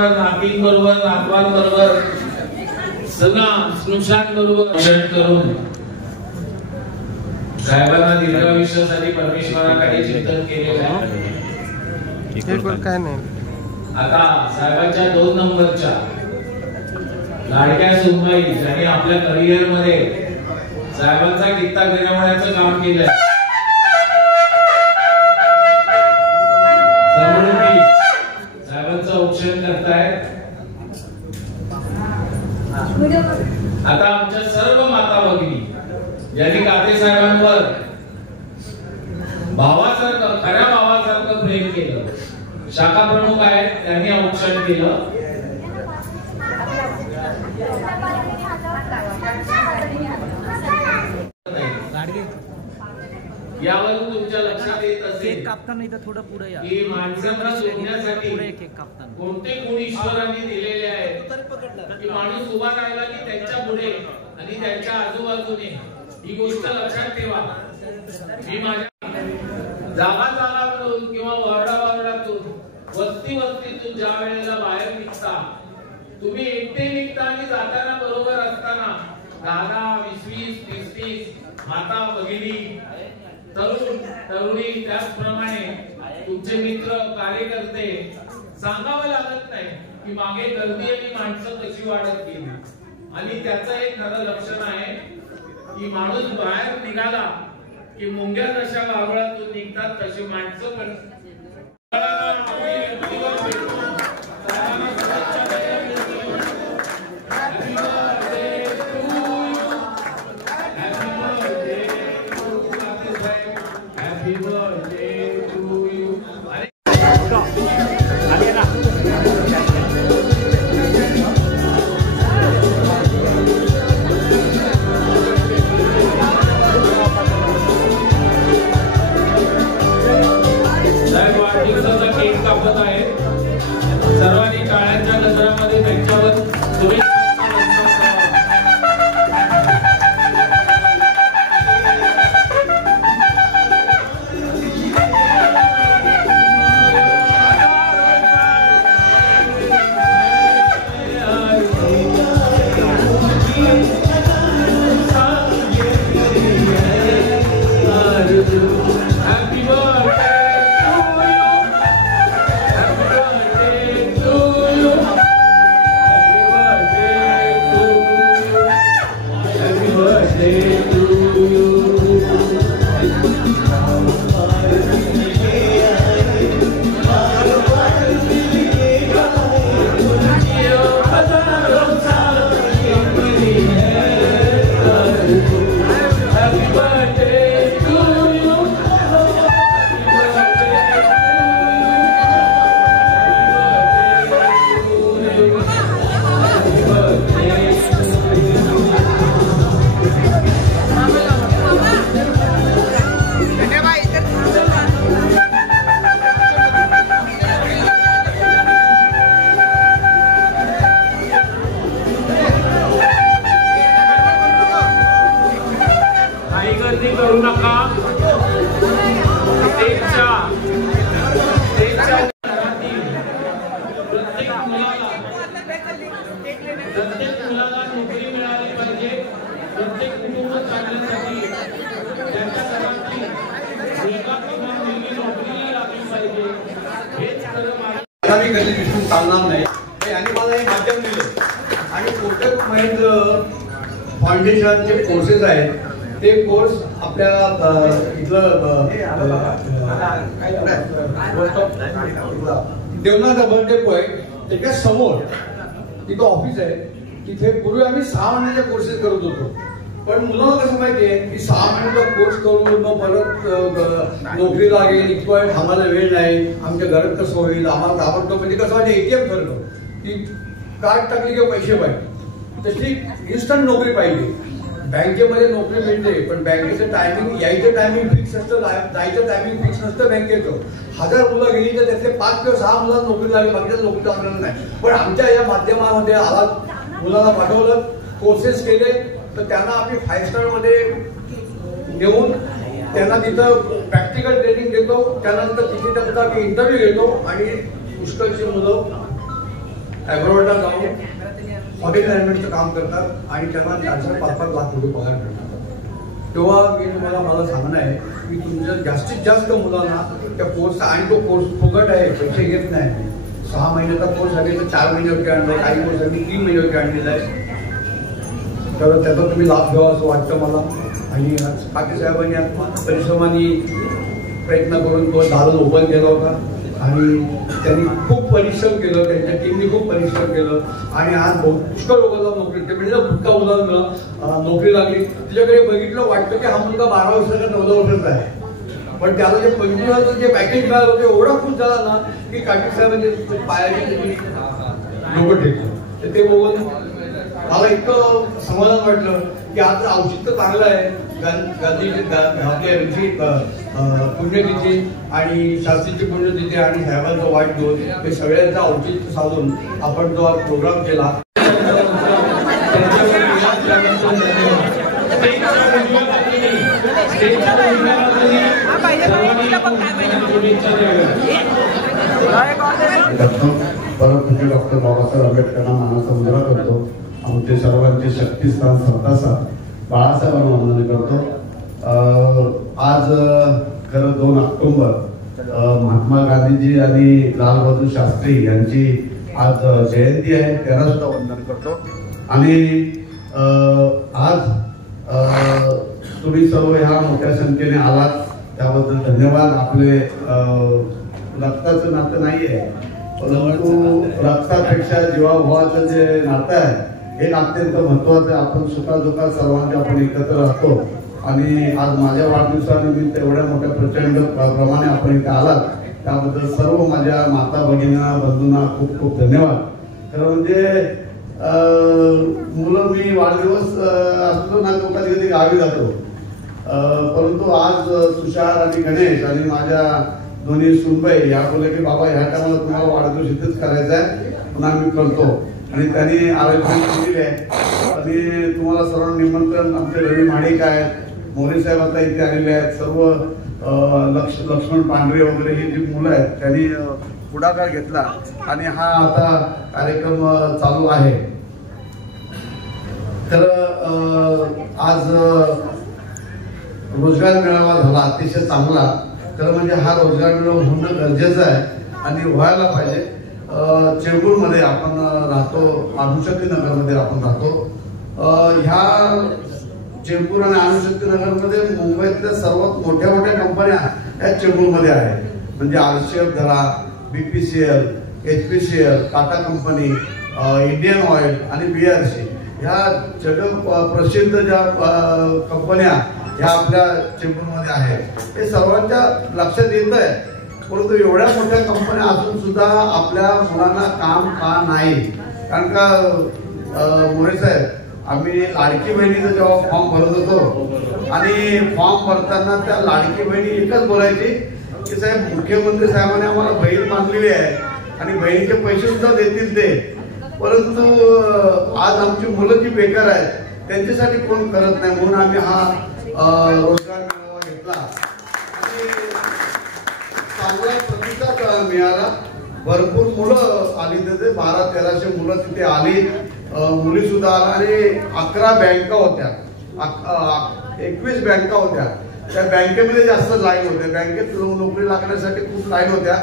बरोबर, नातींबरोबर, नातवांबरोबर, सगळा स्नुषांबरोबर करून साहेबांना दीर्घायुष्यासाठी परमेश्वराकडे चिंतन केलेलं आहे. काय नाही. आता साहेबांच्या 2 नंबरच्या लाडक्या सुनबाई ज्यांनी आपल्या करिअर मध्ये साहेबांचा कित्ता गिरवण्याचं काम केलंय, साहेबांचं औक्षण करतायत. आता आमच्या सर्व माता भगिनी ज्यांनी काते साहेबांवर भावासारखं, खऱ्या भावासारखं प्रेम केलं, शाखा प्रमुख आहेत त्यांनी औक्षण केलं. यावरून तुमच्या लक्षात येत असेल कापताना इथं थोडं पुढे या की माणसांना सोडण्यासाठी कोणते गुण ईश्वरांनी दिलेले आहेत की माणूस उभा राहिला की त्यांच्या पुढे आणि त्यांच्या आजूबाजूने. ही गोष्ट लक्षात ठेवा. मी माझ्या जागातून किंवा वावरातून वस्तीतून ज्या वेळेला बाहेर निघता, तुम्ही एकटे निघता आणि जाताना बरोबर असताना 10, 20, 30 माता भगिनी, तरुण तरुणी, त्याचप्रमाणे तुमचे मित्र, कार्यकर्ते, सांगावं लागत नाही की मागे गर्दी आणि माणसं कशी वाढत गेली. आणि त्याचं एक खरं लक्षण आहे की माणूस बाहेर निघाला की मुंग्या जशा गावळातून निघतात तशी माणसं पण सर्वांनी काळ्यांच्या नजरामध्ये त्यांच्यावर करू नका. प्रत्येक मुलाला नोकरी मिळाली पाहिजे. प्रत्येक कुटुंब चालण्यासाठी त्यांच्या घरातली एका किंवा मुलगी नोकरीला लागली पाहिजे. हेच खरं कधी विसरून चालणार नाही. आणि मला हे माध्यम दिलं आणि कोटक महिंद्र फाउंडेशनचे कोर्सेस आहेत. ते कोर्स आपल्या इथलं देवनाथ बर्थडे पॉइंट त्याच्या समोर तिथं ऑफिस आहे. तिथे पूर्वी आम्ही 6 महिन्याचे कोर्सेस करत होतो. पण मुलांना कसं माहितीये की 6 महिन्याचा कोर्स करून मग परत नोकरी लागेल, इतकं आम्हाला वेळ नाही, आमच्या घरात कसं होईल, आम्हाला ताबडतोब म्हणजे कसं म्हणजे ATM ठरलं की कार्ड टाकली की पैसे पाहिजे. तशी इन्स्टंट नोकरी पाहिजे. बँकेमध्ये नोकरी मिळते पण बँकेचं टायमिंग, यायचं टायमिंग फिक्स असतं, जायचं टायमिंग फिक्स नसतं बँकेचं. 1000 मुलं गेली तर त्यातले 5 किंवा 6 मुलांना नोकरी लागली, बाकीच्या नोकरी लागणार नाही. पण आमच्या या माध्यमामध्ये आला, मुलांना पाठवलं, कोर्सेस केले तर त्यांना आम्ही 5 स्टारमध्ये देऊन त्यांना तिथं प्रॅक्टिकल ट्रेनिंग देतो. त्यानंतर तिथे त्यांचा इंटरव्ह्यू घेतो आणि पुष्कळची मुलं ॲग्रोवेटला जाऊन हॉटेल मॅनेजमेंटचं काम करतात आणि त्यांना 4-5 लाख रुपये पगार मिळतात. तेव्हा मी तुम्हाला मला सांगणं आहे की तुमच्या जास्तीत जास्त मुलांना त्या कोर्स, आणि तो कोर्स फुकट आहे, पैसे घेत नाही. 6 महिन्याचा कोर्स आहे तर 4 महिन्यावरती आणला, काही कोर्स आहे 3 महिन्यावरती आणलेला आहे. तर त्याचा तुम्ही लाभ घ्यावा असं वाटतं मला. आणि पाटील साहेबांनी परिश्रमाने प्रयत्न करून तो दालन ओपन केला होता आणि त्यांनी खूप परिश्रम केलं, त्यांच्या टीमने खूप परिश्रम केलं आणि आज पुष्कळ लोकांना नोकरी, ते म्हणजे भुटका मुलांना नोकरी लागली. तिच्याकडे बघितलं वाटतं की हा मुलगा 12 वर्षाचा 14 वर्षाचा आहे, पण त्याला जे 25,000 जे पॅकेज मिळालं होतं एवढा खुश झाला ना की पाटील साहेबांचे पायाची डोकं टेकलं. ते बघून मला इतकं समाधान वाटलं की आज औचित्य चांगलं आहे. गांधीजी आपल्या पुण्यतिथी आणि शास्त्रीची पुण्यतिथी आणि साहेबांचा वाढदिवस हे सगळ्यांचा औचित्य साधून आपण जो आज प्रोग्राम केला. परत म्हणजे डॉक्टर बाबासाहेब आंबेडकरांना मानाचा मुजरा करतो. आमचे सर्वांचे शक्तिस्थान सरदार बाळासाहेबांना वंदन करतो. आज खरं 2 ऑक्टोबर महात्मा गांधीजी आणि लालबहादूर शास्त्री यांची आज जयंती आहे, त्यांना सुद्धा वंदन करतो. आणि आज तुम्ही सर्व ह्या मोठ्या संख्येने आलात त्याबद्दल धन्यवाद. आपले रक्ताचं नातं नाही आहे, परंतु रक्तापेक्षा जीवाभावाचं जे नातं आहे हे अत्यंत महत्वाचं आहे. आपण सुखादुखात सर्वांचे आपण एकत्र राहतो आणि आज माझ्या वाढदिवसानिमित्त एवढ्या मोठ्या प्रचंड प्रमाणे आपण इथे आलात त्याबद्दल सर्व माझ्या माता भगिनींना बंधूंना खूप खूप धन्यवाद. खरं म्हणजे मुलं, मी वाढदिवस असतो ना तो कधी कधी गावी जातो, परंतु आज तुषार आणि गणेश आणि माझ्या दोन्ही सुनबाई या बोलले की बाबा ह्या टायमाला तुम्हाला वाढदिवस इथेच करायचा आहे, पुन्हा आम्ही करतो. आणि त्यांनी आयोजन केले आहे आणि तुम्हाला सर्व निमंत्रण. आमचे रवी माडिक आहेत, मोरे साहेब आता इथे आलेले आहेत, सर्व लक्ष्मण पांढरे वगैरे ही जी मुलं आहेत त्यांनी पुढाकार घेतला आणि हा आता कार्यक्रम चालू आहे. तर आज रोजगार मेळावा झाला अतिशय चांगला. खरं म्हणजे हा रोजगार मेळावा होणं गरजेचं आहे आणि व्हायला पाहिजे. चेंबूरमध्ये आपण राहतो, अणुशक्ती नगरमध्ये आपण राहतो. ह्या चेंबूर आणि अणुशक्ती नगरमध्ये मुंबईतल्या सर्वात मोठ्या मोठ्या कंपन्या या चेंबूरमध्ये आहेत. म्हणजे RCF धरा, BPCL, HPCL, Tata company, Indian oil आणि BRC ह्या जग प्रसिद्ध ज्या कंपन्या ह्या आपल्या चेंबूरमध्ये आहेत. हे सर्वांच्या लक्षात येत आहे, परंतु एवढ्या मोठ्या कंपन्या असून सुद्धा आपल्या मुलांना काम का नाही? कारण का मोरे साहेब, आम्ही लाडकी बहिणीचा जेव्हा फॉर्म भरत होतो आणि फॉर्म भरताना त्या लाडकी बहिणी एकच बोलायची की साहेब मुख्यमंत्री साहेबांनी आम्हाला बहीण मानलेली आहे आणि बहिणीचे पैसे सुद्धा देतील ते, परंतु आज आमची मुलं जी बेकार आहेत त्यांच्यासाठी कोण करत नाही. म्हणून आम्ही हा रोजगार मेळावा घेतला आणि चांगला प्रतिसाद मिळाला. भरपूर मुलं आली, तिथे 1200-1300 मुलं तिथे आली, मुली सुद्धा आला आणि 11 बँका होत्या, 21 बँका होत्या. त्या बँकेमध्ये जास्त लाईन होत्या, बँकेत नोकरी लागण्यासाठी खूप लाईन होत्या.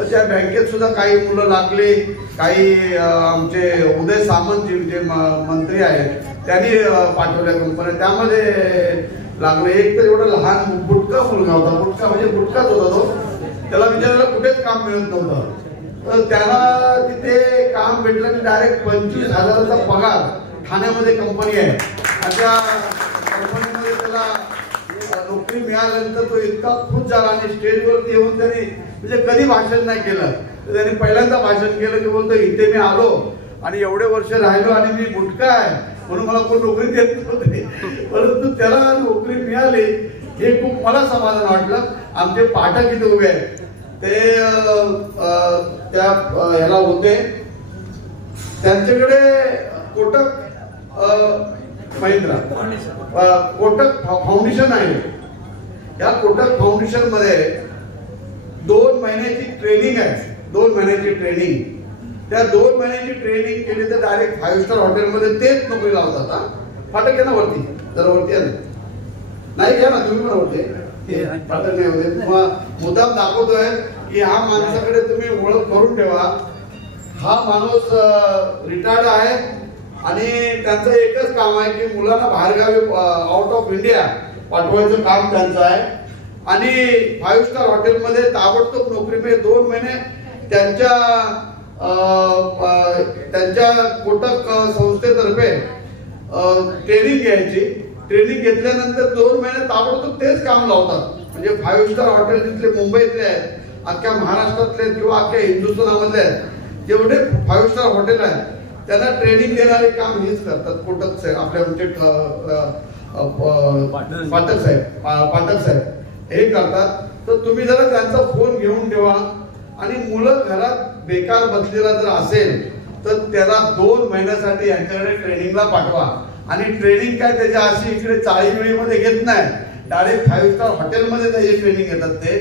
त्या बँकेत सुद्धा काही मुलं लागली. काही आमचे उदय सामंत जे मंत्री आहेत त्यांनी पाठवल्या कंपन्या, त्यामध्ये लागले. एक तर एवढा लहान बुटका मुलगा होता, बुटका म्हणजे बुटकाच होता तो, त्याला विचारायला कुठेच काम मिळत नव्हतं, तर त्याला तिथे काम भेटलं आणि डायरेक्ट 25,000चा पगार. ठाण्यामध्ये कंपनी आहे, अशा कंपनीमध्ये त्याला नोकरी मिळाल्यानंतर तो इतका खुश झाला आणि स्टेजवरती येऊन त्यांनी म्हणजे कधी भाषण नाही केलं, तर त्यांनी पहिल्यांदा भाषण केलं की बोलतो इथे मी आलो आणि एवढे वर्ष राहिलो आणि मी बुटका आहे म्हणून मला कोण नोकरी देत नव्हते, परंतु त्याला नोकरी मिळाली हे खूप मला समाधान वाटलं. आमचे पाठक इथे उभे आहेत, ते त्या ह्याला होते, त्यांच्याकडे कोटक महिंद्रा कोटक फाउंडेशन आहे. या कोटक फाउंडेशन मध्ये 2 महिन्याची ट्रेनिंग आहे, 2 महिन्याची ट्रेनिंग. त्या 2 महिन्याची ट्रेनिंग केली तर डायरेक्ट 5 स्टार हॉटेलमध्ये तेच नोकरी लावतात. हा फाटक घ्या ना वरती, जरा वरती आहे नाही घ्या ना तुम्ही पण वरती फाटक नाही होते. मुद्दाम दाखवतोय की ह्या माणसाकडे तुम्ही ओळख करून ठेवा. हा माणूस रिटायर्ड आहे आणि त्यांचं एकच काम आहे की मुलांना बाहेरगावी आउट ऑफ इंडिया पाठवायचं काम त्यांचं आहे. आणि 5 स्टार हॉटेलमध्ये ताबडतोब नोकरी मिळेल. 2 महिने त्यांच्या कोटक संस्थेतर्फे ट्रेनिंग घ्यायची. ट्रेनिंग घेतल्यानंतर 2 महिने ताबडतोब तेच काम लावतात. म्हणजे 5 स्टार हॉटेल जिथले मुंबईतले आहेत, अख्ख्या महाराष्ट्रातले किंवा अख्ख्या हिंदुस्थानामधले आहेत जेवढे 5 स्टार हॉटेल आहेत त्यांना ट्रेनिंग देणारे काम हेच करतात. कोटक साहेब आपले आमचे पाठक साहेब हे करतात. तर तुम्ही जरा त्यांचा फोन घेऊन ठेवा. आणि मुलं घरात बेकार बसलेला जर असेल तर त्याला 2 महिन्यासाठी यांच्याकडे ट्रेनिंगला पाठवा. आणि ट्रेनिंग काय त्याच्या अशी इकडे चाळीमध्ये घेत नाही, डायरेक्ट 5 स्टार हॉटेलमध्ये त्याची ट्रेनिंग घेतात ते.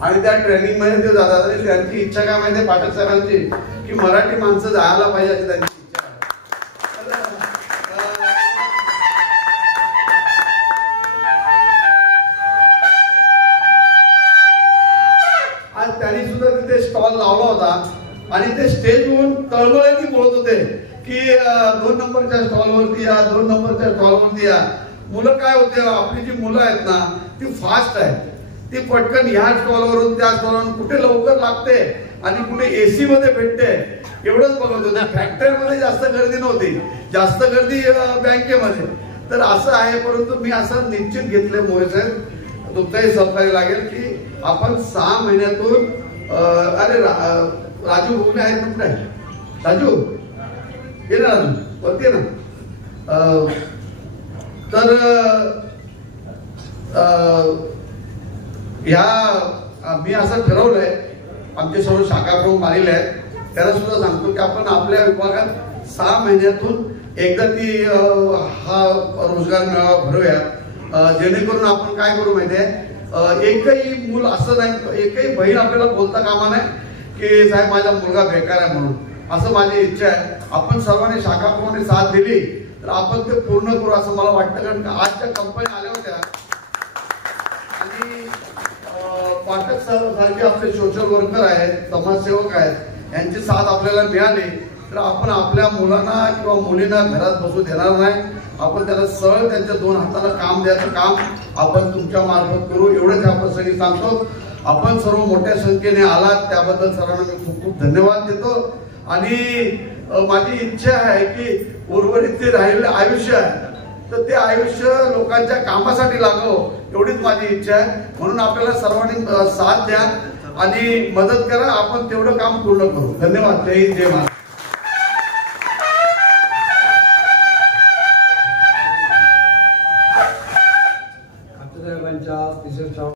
आणि त्या ट्रेनिंग मध्ये ते जातात. आणि त्यांची इच्छा काय माहिती पाठक साहेबांची की मराठी माणसं जायला पाहिजे अशी त्यांची इच्छा आहे. आज त्यांनी सुद्धा तिथे स्टॉल लावला होता आणि ते स्टेजवरून तळमळीने बोलत होते की 2 नंबरच्या स्टॉलवरती या, 2 नंबरच्या स्टॉलवरती या. मुलं काय होते, आपली जी मुलं आहेत ना ती फास्ट आहेत. ती पटकन ह्या स्टॉलवरून त्या स्टॉलवरून कुठे लवकर लागते आणि कुठे एसी मध्ये भेटते एवढंच बघत होते. फॅक्टरीमध्ये जास्त गर्दी नव्हती, जास्त गर्दी बँकेमध्ये. तर असं आहे. परंतु मी असं निश्चित घेतले मोरे साहेब, तुमचाही सहकार्य लागेल की आपण 6 महिन्यातून अरे राजू भोगले आहेत कुठे आहे राजू ये ना वरती ना. तर मी असं ठरवलंय, आमचे सर्व शाखा प्रमुख आलेले आहेत त्याला सुद्धा सांगतो की आपण आपल्या विभागात 6 महिन्यातून एकदा ती हा रोजगार मेळावा भरूया. जेणेकरून आपण काय करू माहितीये, एकही मूल असं नाही, एकही बहीण आपल्याला बोलता कामा नाही की साहेब माझा मुलगा बेकार आहे म्हणून. असं माझी इच्छा आहे. आपण सर्वांनी शाखा प्रमुखांनी साथ दिली तर आपण ते पूर्ण करू असं मला वाटतं. कारण आज ज्या कंपन्या आल्या होत्या आणि पाठक सारखे आपले सोशल वर्कर आहेत, समाजसेवक आहेत, यांची साथ आपल्याला मिळाली तर आपण आपल्या मुलांना किंवा मुलींना घरात बसू देणार नाही. आपण त्याला सरळ त्यांच्या 2 हाताला काम द्यायचं काम आपण तुमच्या मार्फत करू. एवढंच या प्रसंगी सांगतो. आपण सर्व मोठ्या संख्येने आलात त्याबद्दल सर्वांना मी खूप खूप धन्यवाद देतो. आणि माझी इच्छा आहे की उर्वरित ते राहिलेलं आयुष्य आहे तर ते आयुष्य लोकांच्या कामासाठी लागावं एवढीच माझी इच्छा आहे. म्हणून आपल्याला सर्वांनी साथ द्या आणि मदत करा. आपण तेवढं काम पूर्ण करू. धन्यवाद. जय हिंद, जय महाराष्ट्र.